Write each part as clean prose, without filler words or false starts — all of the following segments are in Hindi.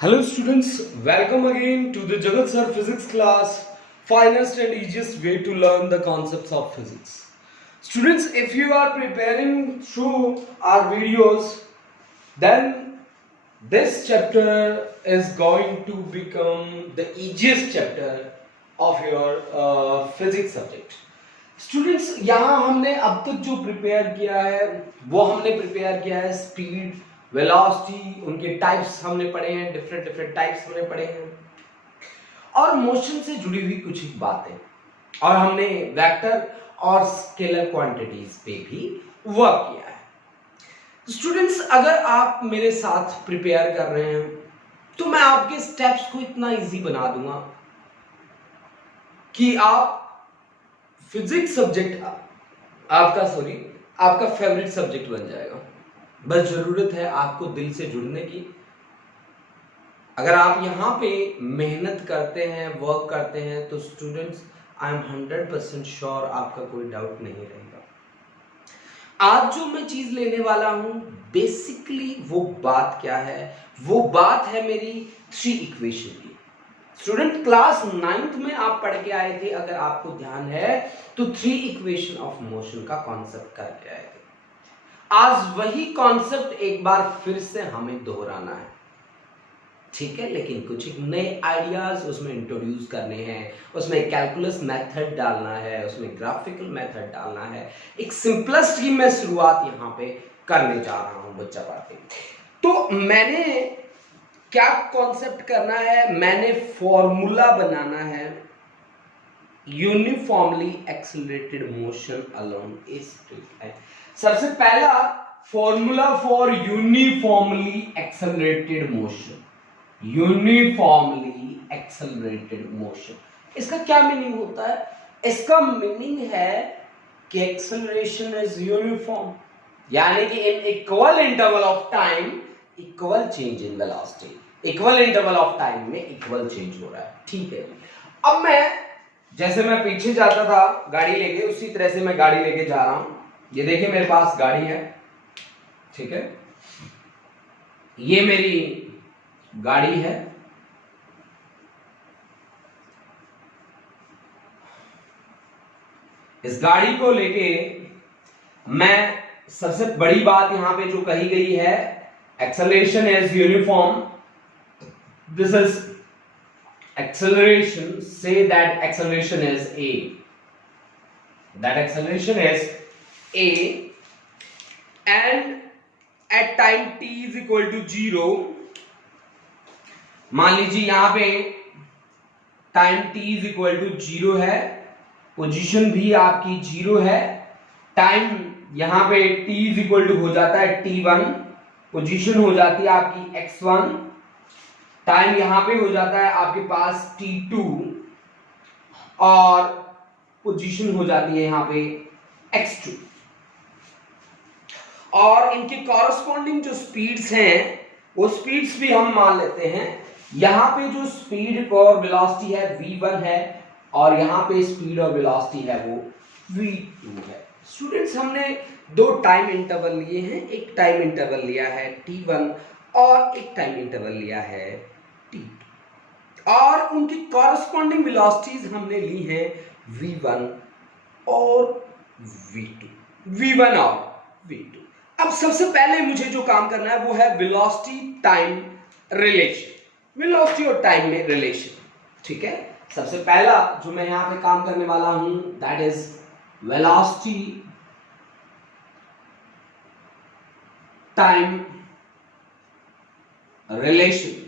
Hello students, welcome again to the Jagat Sir Physics class, finest and easiest way to learn the concepts of physics. Students, if you are preparing through our videos, then this chapter is going to become the easiest chapter of your physics subject. Students यहाँ हमने अब तक जो प्रिपेयर किया है वो हमने प्रिपेयर किया है स्पीड, वेलोसिटी, उनके टाइप्स हमने पढ़े हैं, डिफरेंट टाइप्स हमने पढ़े हैं और मोशन से जुड़ी हुई कुछ बातें, और हमने वेक्टर और स्केलर क्वांटिटीज पे भी वर्क किया है। स्टूडेंट्स, अगर आप मेरे साथ प्रिपेयर कर रहे हैं तो मैं आपके स्टेप्स को इतना इजी बना दूंगा कि आप फिजिक्स सब्जेक्ट आपका फेवरेट सब्जेक्ट बन जाएगा। बस जरूरत है आपको दिल से जुड़ने की। अगर आप यहाँ पे मेहनत करते हैं, वर्क करते हैं, तो स्टूडेंट्स आई एम 100% श्योर आपका कोई डाउट नहीं रहेगा। आज जो मैं चीज लेने वाला हूं, बेसिकली वो बात क्या है? वो बात है मेरी 3 इक्वेशन की। स्टूडेंट, क्लास 9th में आप पढ़ के आए थे, अगर आपको ध्यान है तो 3 इक्वेशन ऑफ मोशन का कॉन्सेप्ट करके आए थे। आज वही कॉन्सेप्ट एक बार फिर से हमें दोहराना है, ठीक है? लेकिन कुछ नए आइडियाज उसमें इंट्रोड्यूस करने हैं, उसमें कैलकुलस मेथड डालना है, उसमें ग्राफिकल मेथड डालना है। एक सिंपलेस्ट की मैं शुरुआत यहाँ पे करने जा रहा हूँ बच्चा बातें। तो मैंने क्या कॉन्सेप्ट करना है? मैंने फॉर्मूला बनाना है uniformly accelerated motion along a straight line. सबसे पहला formula for uniformly accelerated motion, uniformly accelerated motion, इसका क्या मीनिंग होता है? इसका मीनिंग है कि एक्सेलरेशन इज यूनिफॉर्म, यानी कि in equal interval of time equal change in velocity, equal interval of time में इक्वल चेंज हो रहा है, ठीक है? अब जैसे मैं पीछे जाता था गाड़ी लेके, उसी तरह से मैं गाड़ी लेके जा रहा हूं। ये देखिए मेरे पास गाड़ी है, ठीक है? ये मेरी गाड़ी है। इस गाड़ी को लेके मैं, सबसे बड़ी बात यहां पे जो कही गई है, acceleration is uniform. This is acceleration. Say that acceleration is a. That acceleration is a, and at time t is equal to 0. मान लीजिए यहां पे time t is equal to 0 है, पोजीशन भी आपकी 0 है, टाइम यहां पे t is equal to हो जाता है t1, पोजीशन हो जाती है आपकी x1, टाइम यहां पे हो जाता है आपके पास t2 और पोजीशन हो जाती है यहां पे x2। और इनके कॉरस्पॉन्डिंग जो स्पीड्स हैं वो स्पीड्स भी हम मान लेते हैं। यहां पे जो स्पीड और वेलोसिटी है v1 है, और यहां पे स्पीड और वेलोसिटी है वो v2 है। स्टूडेंट्स, हमने 2 टाइम इंटरवल लिए हैं, एक टाइम इंटरवल लिया है t1 और एक टाइम इंटरवल लिया है t2, और उनकी कॉरस्पॉन्डिंग वेलोसिटीज हमने ली हैं v1 और v2, v1 और v2। अब सबसे पहले मुझे जो काम करना है वो है वेलोसिटी टाइम रिलेशन, वेलोसिटी और टाइम में रिलेशन, ठीक है? सबसे पहला जो मैं यहां पे काम करने वाला हूं, that is velocity time relation,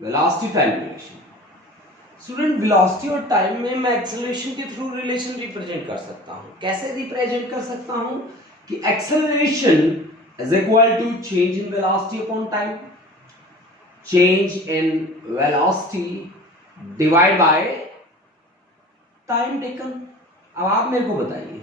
velocity time relation। Student, velocity और टाइम में मैं एक्सेलरेशन के थ्रू रिलेशन रिप्रेजेंट कर सकता हूं। कैसे रिप्रेजेंट कर सकता हूं? कि acceleration is equal to change in velocity upon time, change in velocity divide by time taken. अब आप मेरे को बताइए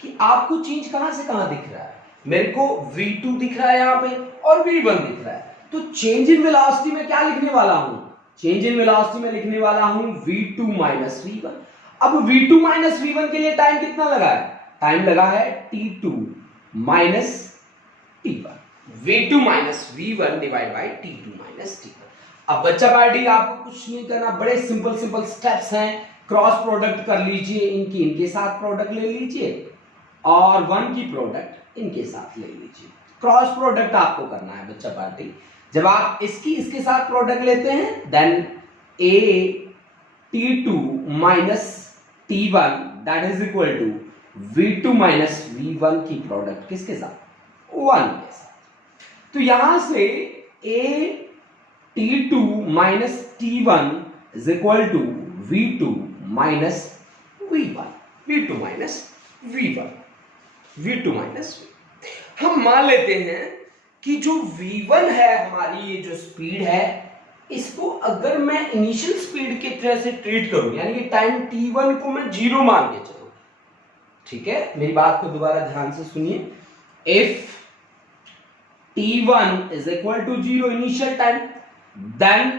कि आपको चेंज कहां से कहां दिख रहा है? मेरे को v2 दिख रहा है यहां पे और v1 दिख रहा है, तो चेंज इन वेलोसिटी में क्या लिखने वाला हूं? चेंज इन वेलोसिटी में लिखने वाला हूं v2 माइनस v1। अब v2 माइनस v1 के लिए टाइम कितना लगा है? टाइम लगा है t2 minus t1। v2 minus v1 divide by t2 minus t1। अब बच्चा पार्टी आपको कुछ नहीं करना, बड़े सिंपल सिंपल स्टेप्स हैं। क्रॉस प्रोडक्ट कर लीजिए, इनके साथ प्रोडक्ट ले लीजिए और 1 की प्रोडक्ट इनके साथ ले लीजिए। क्रॉस प्रोडक्ट आपको करना है बच्चा पार्टी। जब आप इसके साथ प्रोडक्ट लेते हैं then a t2 minus t1 that is equal to v2 minus v1 की प्रोडक्ट किसके साथ? 1 के साथ। तो यहां से a t2 minus t1 is equal to v2 minus v1, v2 minus v1, v2 minus v। हम मान लेते हैं कि जो v1 है हमारी ये जो स्पीड है, इसको अगर मैं इनिशियल स्पीड की तरह से ट्रीट करूं, यानी कि टाइम t1 को मैं 0 मान के चलूं, ठीक है, मेरी बात को दोबारा ध्यान से सुनिए। If t1 is equal to 0 initial time, then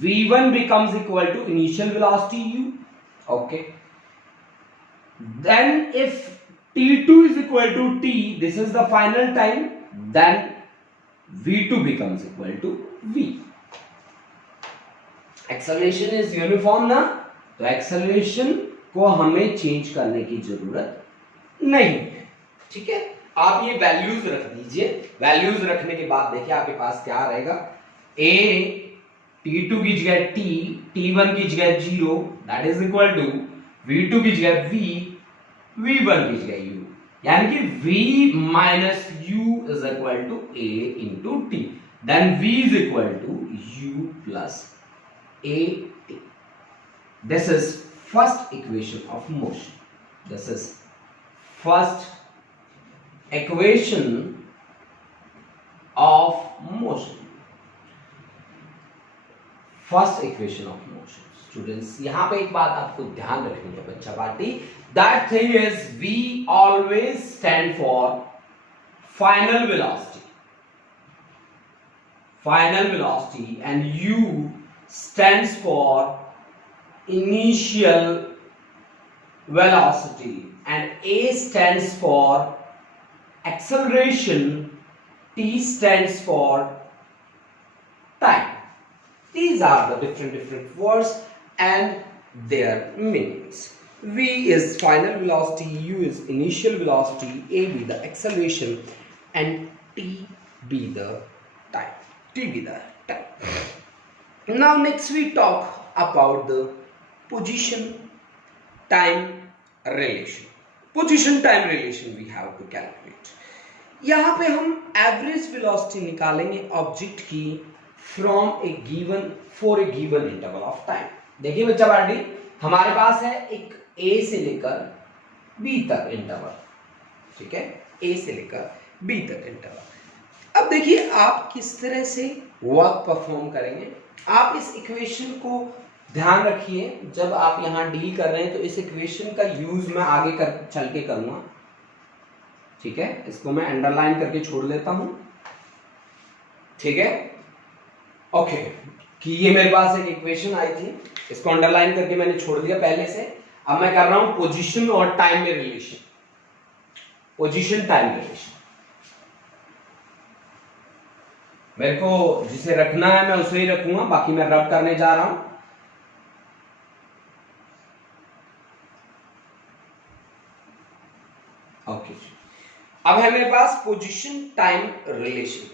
v1 becomes equal to initial velocity u, okay, then if t2 is equal to t, this is the final time, then v2 becomes equal to v। acceleration is uniform ना, तो acceleration को हमें चेंज करने की जरूरत नहीं है, ठीक है। आप ये वैल्यूज रख दीजिए। वैल्यूज रखने के बाद देखिए आपके पास क्या रहेगा, a t2 की जगह t, t1 की जगह 0 that is equal to v2 की जगह v, v1 की जगह u, यानी कि v minus u is equal to a into t, then v is equal to u plus a t। This is first equation of motion. This is first equation of motion, first equation of motion। students यहां पे एक बात आपको ध्यान रखनी है बच्चा party, that thing is v always stand for final velocity, final velocity, and u stands for initial velocity, and a stands for acceleration, t stands for time। These are the different words and their meanings। v is final velocity, u is initial velocity, a be the acceleration, and t be the time, t be the time। Now next we talk about the position time relation। Position time relation we have to calculate. यहां पे हम एवरेज वेलोसिटी निकालेंगे ऑब्जेक्ट की from a given for a given interval of time. देखिए बच्चा पार्टी, हमारे पास है एक ए से लेकर बी तक इंटरवल, ठीक है, ए से लेकर बी तक इंटरवल। अब देखिए आप किस तरह से वर्क परफॉर्म करेंगे। आप इस इक्वेशन को ध्यान रखिए, जब आप यहां डील कर रहे हैं तो इस इक्वेशन का यूज मैं आगे चल के करूंगा, ठीक है। इसको मैं अंडरलाइन करके छोड़ लेता हूं, ठीक है, ओके, कि ये मेरे पास एक इक्वेशन आई थी, इसको अंडरलाइन करके मैंने छोड़ दिया पहले से। अब मैं कर रहा हूं पोजीशन और टाइम में रिलेशन, पोजीशन टाइम रिलेशन। मेरे को जिसे रखना है मैं उसे ही रखूंगा, बाकी मैं रब करने जा रहा हूं। ओके, अब है मेरे पास पोजीशन टाइम रिलेशन।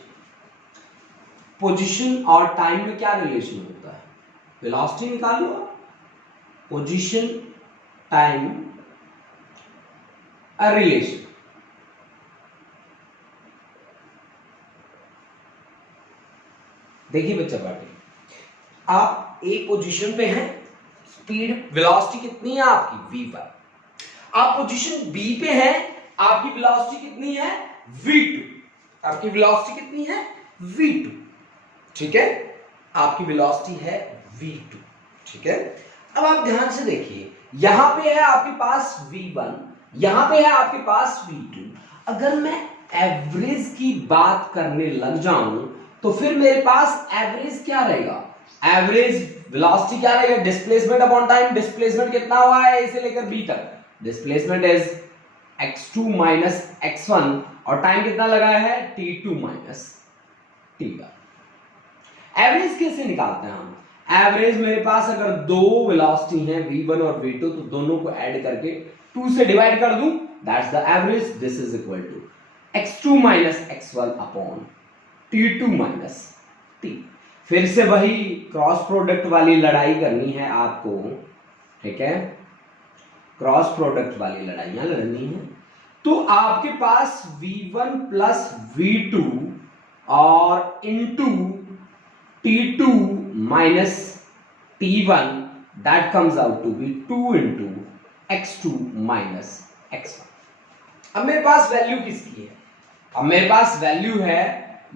पोजीशन और टाइम में क्या रिलेशन होता है? वेलोसिटी निकाल लो, पोजीशन टाइम रिलेशन। देखिए बच्चा पार्टी, आप एक पोजीशन पे हैं, स्पीड वेलोसिटी कितनी है आपकी v1। आप पोजीशन बी पे हैं, आपकी वेलोसिटी कितनी है v2। आपकी वेलोसिटी कितनी है v2, ठीक है, आपकी वेलोसिटी है v2, ठीक है। अब आप ध्यान से देखिए, यहां पे है आपके पास v1, यहां पे है आपके पास v2। अगर मैं एवरेज की बात करने लग जाऊं तो फिर मेरे पास एवरेज क्या रहेगा? एवरेज वेलोसिटी क्या रहेगा? Displacement upon time. डिस्प्लेसमेंट कितना हुआ है ए से लेकर बी तक? Displacement is x2 minus x1 और टाइम कितना लगा है t2 माइनस t1। एवरेज कैसे निकालते हैं हम? एवरेज मेरे पास अगर दो वेलोसिटी हैं v1 और v2 तो दोनों को ऐड करके 2 से डिवाइड कर दूं, that's the average. This is equal to x2 minus x1 upon t2 minus t। फिर से वही क्रॉस प्रोडक्ट वाली लड़ाई करनी है आपको, ठीक है, क्रॉस प्रोडक्ट वाली लड़ाइयां लड़नी है। तो आपके पास v1 प्लस v2 और into t2 minus t1 that comes out to be 2 into x2 minus x1। अब मेरे पास वैल्यू किसकी है? अब मेरे पास वैल्यू है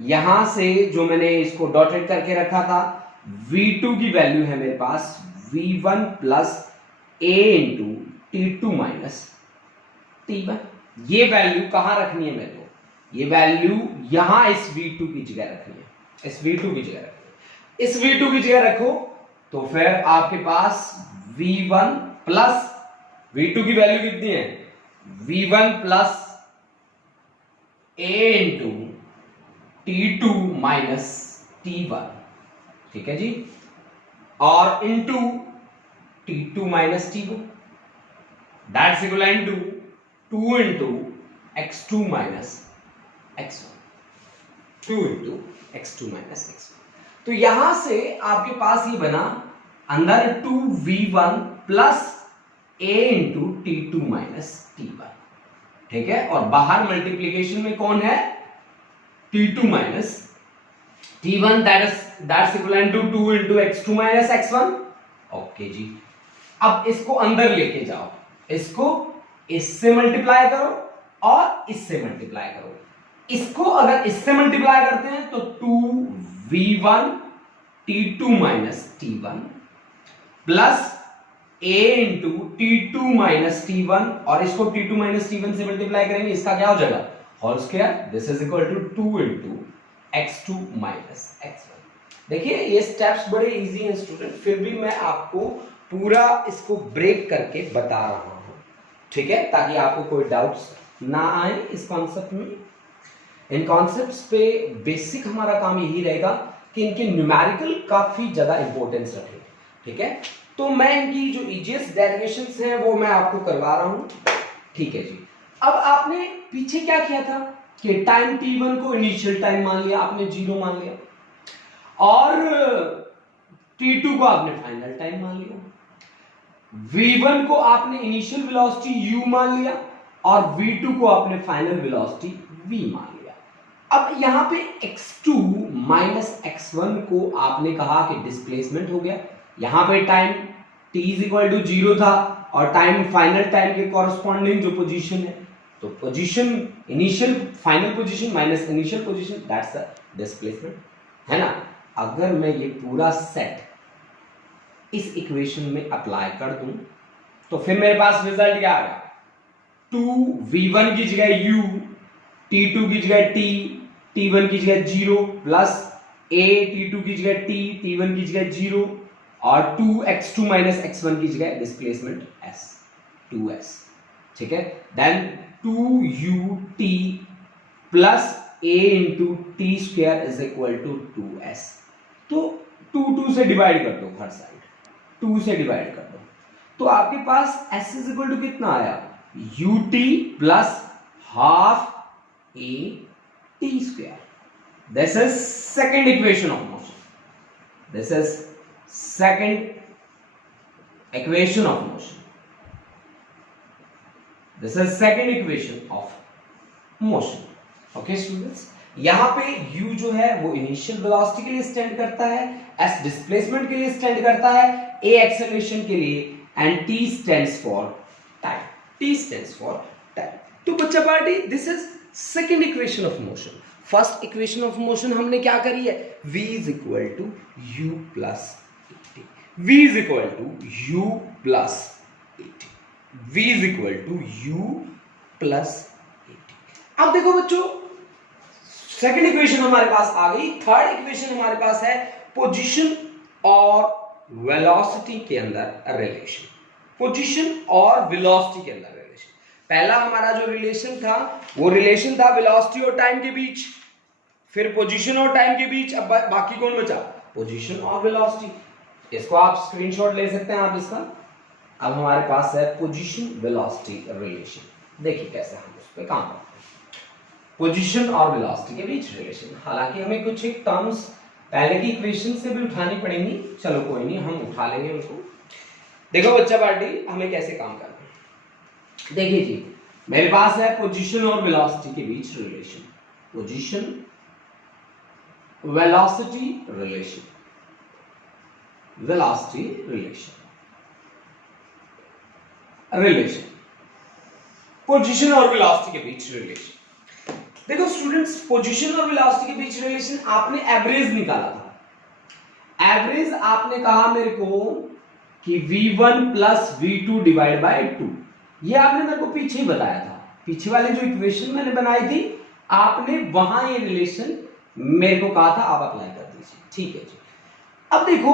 यहां से जो मैंने इसको डॉटेड करके रखा था, v2 की वैल्यू है मेरे पास v1 plus a into t2 minus t1। ये वैल्यू कहां रखनी है मेरे को? ये वैल्यू यहां इस v2 की जगह रखनी है, इस v2 की जगह रखनी है। इस v2 की जगह रखो तो फिर आपके पास v1 प्लस v2 की वैल्यू कितनी है? v1 plus a into t2 minus t1, ठीक है जी, और into t2 minus t1 that's equal to 2 into x2 minus x1, 2 into x2 minus x1। तो यहां से आपके पास ये बना अंदर 2v1 plus a into t2 minus t1, ठीक है, और बाहर मल्टीप्लीकेशन में कौन है? t2 minus t1 that's equal to 2 into x2 minus x1। Okay जी, अब इसको अंदर लेके जाओ, इसको इससे मल्टीप्लाई करो और इससे मल्टीप्लाई करो। इसको अगर इससे मल्टीप्लाई करते हैं तो 2v1 t2 minus t1 plus a into t2 minus t1, और इसको t2 माइनस t1 से मल्टीप्लाई करेंगे, इसका क्या हो जाएगा? Whole square. This is equal to 2 into x2 minus x1। देखिए ये स्टेप्स बड़े इजी हैं स्टूडेंट, फिर भी मैं आपको पूरा इसको ब्रेक करके बता रहा हूं, ठीक है, ताकि आपको कोई डाउट्स ना आए इस कॉन्सेप्ट में। इन कॉन्सेप्ट्स पे बेसिक हमारा काम यही रहेगा कि इनके न्यूमेरिकल काफी ज्यादा इंपॉर्टेंस रखें, ठीक है। तो मैं इनकी जो इजीएस्ट डेरिवेशंस हैं वो मैं आपको करवा रहा हूं, ठीक है जी। अब आपने पीछे क्या किया था कि टाइम t1 को इनिशियल टाइम मान लिया, आपने 0 मान लिया, और t2 को आपने फाइनल टाइम मान लिया, v1 को आपने इनिशियल वेलोसिटी u मान लिया, और v2 को आपने फाइनल वेलोसिटी v मान लिया। अब यहां पे x2 माइनस x1 को आपने कहा कि डिस्प्लेसमेंट हो गया। यहां पे time t is equal to 0 था और टाइम फाइनल टाइम के कॉरस्पॉन्डिंग जो पोजीशन है, तो position initial final position minus initial position that's the displacement, है ना। अगर मैं ये पूरा सेट इस इक्वेशन में अप्लाई कर दूं तो फिर मेरे पास रिजल्ट क्या आएगा? 2v1 की जगह u, t2 की जगह t, t1 की जगह 0 प्लस a t2 की जगह t, t1 की जगह 0 और 2x2 माइनस x1 की जगह डिस्प्लेसमेंट s, 2s, ठीक है। Then 2ut plus a into T square is equal to 2s। तो 2 से डिवाइड कर दो, हर साइड 2 से डिवाइड कर दो, तो आपके पास s इज इक्वल टू कितना आया? ut plus half a t square. This is second equation of motion, this is second equation of motion, this is second equation of motion। okay students, यहां पे u जो है वो इनिशियल वेलोसिटी के लिए स्टैंड करता है, s डिस्प्लेसमेंट के लिए स्टैंड करता है, a एक्सेलरेशन के लिए, and t stands for time, t stands for time। तो बच्चा party this is second equation of motion. First equation of motion हमने क्या करी है? v is equal to u plus v is equal to u plus 80, v is equal to u plus 80। अब देखो बच्चों, सेकंड इक्वेशन हमारे पास आ गई, थर्ड इक्वेशन हमारे पास है पोजीशन और वेलोसिटी के अंदर रिलेशन, पोजीशन और वेलोसिटी के अंदर रिलेशन। पहला हमारा जो रिलेशन था वो रिलेशन था वेलोसिटी और टाइम के बीच, फिर पोजीशन और टाइम के बीच। अब बाकी कौन बचा? पोजीशन और वेलोसिटी। इसको आप स्क्रीनशॉट ले सकते हैं आप इसका। अब हमारे पास है पोजीशन वेलोसिटी रिलेशन। देखिए कैसे हम उस पर काम करते हैं, पोजीशन और वेलोसिटी के बीच रिलेशन। हालांकि हमें कुछ एक टर्म्स पहले की इक्वेशन से भी उठानी पड़ेंगी, चलो कोई नहीं, हम उठा लेंगे उनको। देखो बच्चा पार्टी, हमें कैसे काम करना है। देखिए जी, मेरे पास है पोजीशन और वेलोसिटी के बीच relation, position velocity relation, velocity relation, relation, position और वेलोसिटी के बीच रिलेशन। देखो स्टूडेंट्स, पोजीशन और वेलोसिटी के बीच रिलेशन, आपने एवरेज निकाला था। एवरेज आपने कहा मेरे को कि v1 plus v2 divide by 2, ये आपने मेरे को पीछे ही बताया था। पीछे वाले जो इक्वेशन मैंने बनाई थी, आपने वहां ये रिलेशन मेरे को कहा था आप अप्लाई कर दीजिए। ठीक है जी। अब देखो,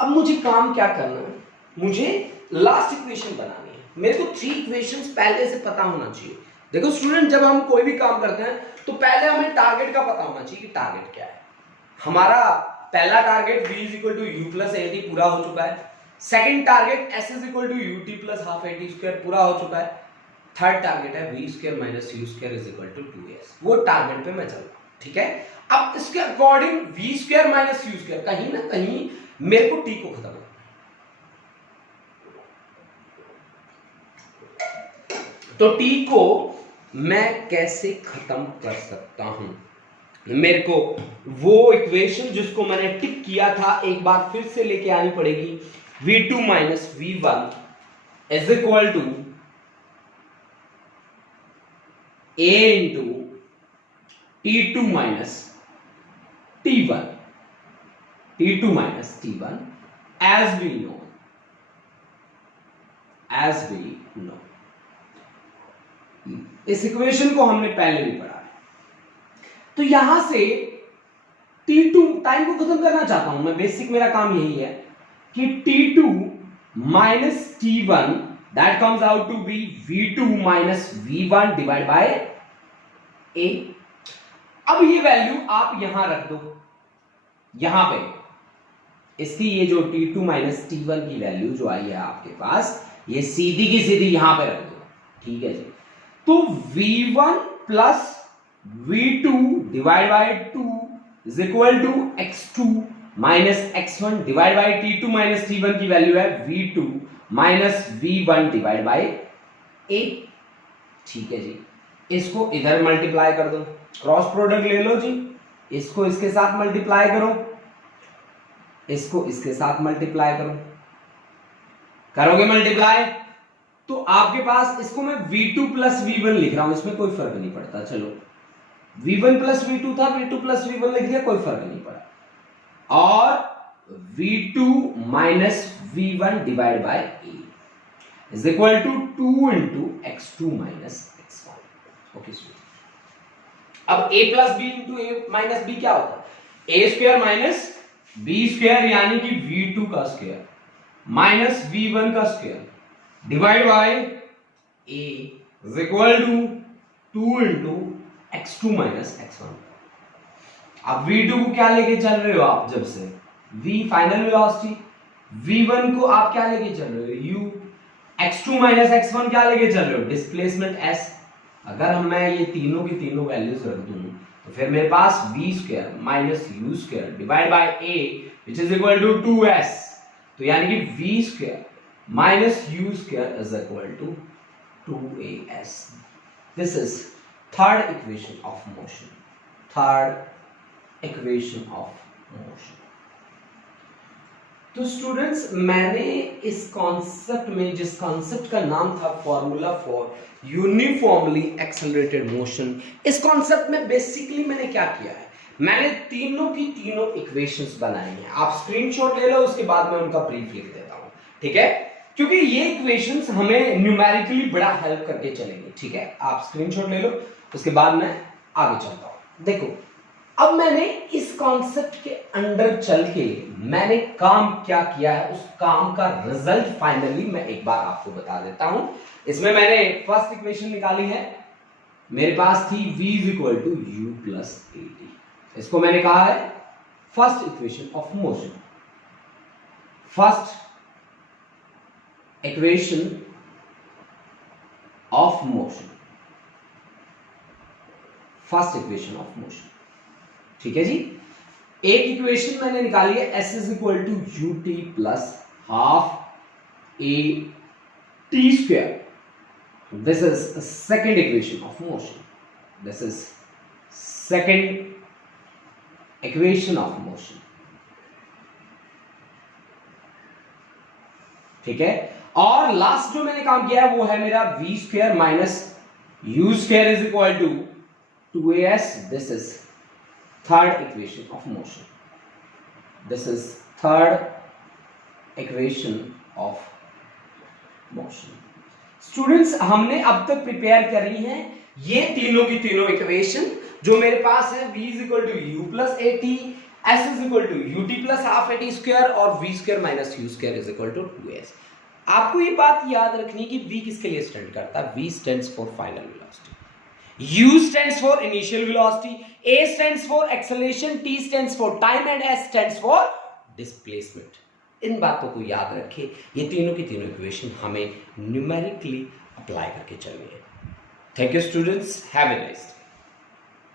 अब मुझे काम क्या करना है, मुझे लास्ट इक्वेशन बनानी है। मेरे को 3 इक्वेशंस पहले से पता होना चाहिए। देखो स्टूडेंट, जब हम कोई भी काम करते हैं तो पहले हमें टारगेट का पता होना चाहिए कि टारगेट क्या है। हमारा पहला टारगेट v = u + at पूरा हो चुका है। Second target s = ut + ½ at² पूरा हो चुका है। थर्ड टारगेट है v² - u² = 2s। वो टारगेट पे मैं चल रहा हूं, ठीक है। अब इसके अकॉर्डिंग v² - u² कहीं ना कहीं मेरे को t को खत्म करना है। तो t को मैं कैसे खत्म कर सकता हूं? मेरे को वो इक्वेशन जिसको मैंने टिक किया था एक बार फिर से लेके आनी पड़ेगी। v2 - v1 is equal to a into t2 minus t1, t2 minus t1 as we know, as we know। इस इक्वेशन को हमने पहले भी पढ़ा है। तो यहां से t2 टाइम को खत्म करना चाहता हूं मैं, बेसिक मेरा काम यही है कि t2 minus t1 that comes out to be v2 minus v1 divided by a। अब ये वैल्यू आप यहां रख दो, यहां पे इसकी ये जो t2 minus t1 की वैल्यू जो आई है आपके पास, ये सीधी की सीधी यहां पे रख दो, ठीक है जी। तो v1 plus v2 divided by 2 is equal to x2 minus x1 divided by t2 minus t1 की वैल्यू है v2 minus v1 divided by a, ठीक है जी। इसको इधर मल्टीप्लाई कर दो, क्रॉस प्रोडक्ट ले लो जी, इसको इसके साथ मल्टीप्लाई करो, इसको इसके साथ मल्टीप्लाई करो, करोगे मल्टीप्लाई तो आपके पास, इसको मैं v2 plus v1 लिख रहा हूं, इसमें कोई फर्क नहीं पड़ता। चलो v1 plus v2 था, v2 plus v1 लिख दिया, कोई फर्क नहीं पड़ा। और v2 minus v1 divided by a is equal to 2 into x2 minus x1। Okay अब a plus b into a minus b क्या होता है? a square minus b square यानी कि v2 का स्क्वायर माइनस v1 का square divide by a is equal to 2 into x2 minus x1। अब v2 को क्या लेके चल रहे हो आप? जब से v फाइनल वेलोसिटी, v1 को आप क्या लेके चल रहे हो? u, x2 minus x1 क्या लेके चल रहे हो? Displacement s। अगर हम मैं ये तीनों की तीनों वैल्यूज रख दूं तो फिर मेरे पास v² minus u² divide by a which is equal to 2s। तो यानी कि v² minus u² is equal to 2as। This is third equation of motion, third equation of motion। तो स्टूडेंट्स, मैंने इस कॉन्सेप्ट में, जिस कॉन्सेप्ट का नाम था formula for uniformly accelerated motion, इस कॉन्सेप्ट में बेसिकली मैंने क्या किया है, मैंने तीनों की तीनों इक्वेशंस बनाई हैं। आप स्क्रीनशॉट ले लो, उसके बाद मैं उनका ब्रीफ लिख देता हूं, ठीक है, क्योंकि ये इक्वेशंस हमें न्यूमेरिकली बड़ा हेल्प करके चलेंगे, ठीक है। आप स्क्रीनशॉट ले लो, उसके बाद मैं आगे चलता हूं। देखो अब मैंने इस कॉन्सेप्ट के अंडर चल के मैंने काम क्या किया है, उस काम का रिजल्ट फाइनली मैं एक बार आपको बता देता हूं। इसमें मैंने फर्स्ट इक्वेशन निकाली है, मेरे पास थी v is equal to U plus A T. इसको मैंने कहा है first equation of motion. First equation of motion, first equation of motion, ठीक है जी। एक इक्वेशन मैंने निकाली है s is equal to U T plus half A T square. This is second equation of motion, this is second equation of motion, ठीक है। और लास्ट जो मैंने काम किया है वो है मेरा v square minus U square is equal to 2as। This is third equation of motion, this is third equation of motion। Students हमने अब तक प्रिपेयर करी हैं ये तीनों की तीनों इक्वेशन जो मेरे पास है, v is equal to U plus A T, s is equal to U T plus half A T square और v square minus U square is equal to 2s। आपको ये बात याद रखनी कि v किसके लिए स्टैंड करता है, v stands for final velocity, U stands for initial velocity, A stands for acceleration, T stands for time and S stands for displacement। इन बातों को याद रखें, ये तीनों की तीनों इक्वेशन हमें न्यूमेरिकली अप्लाई करके चलनी है। Thank you students, have a nice day.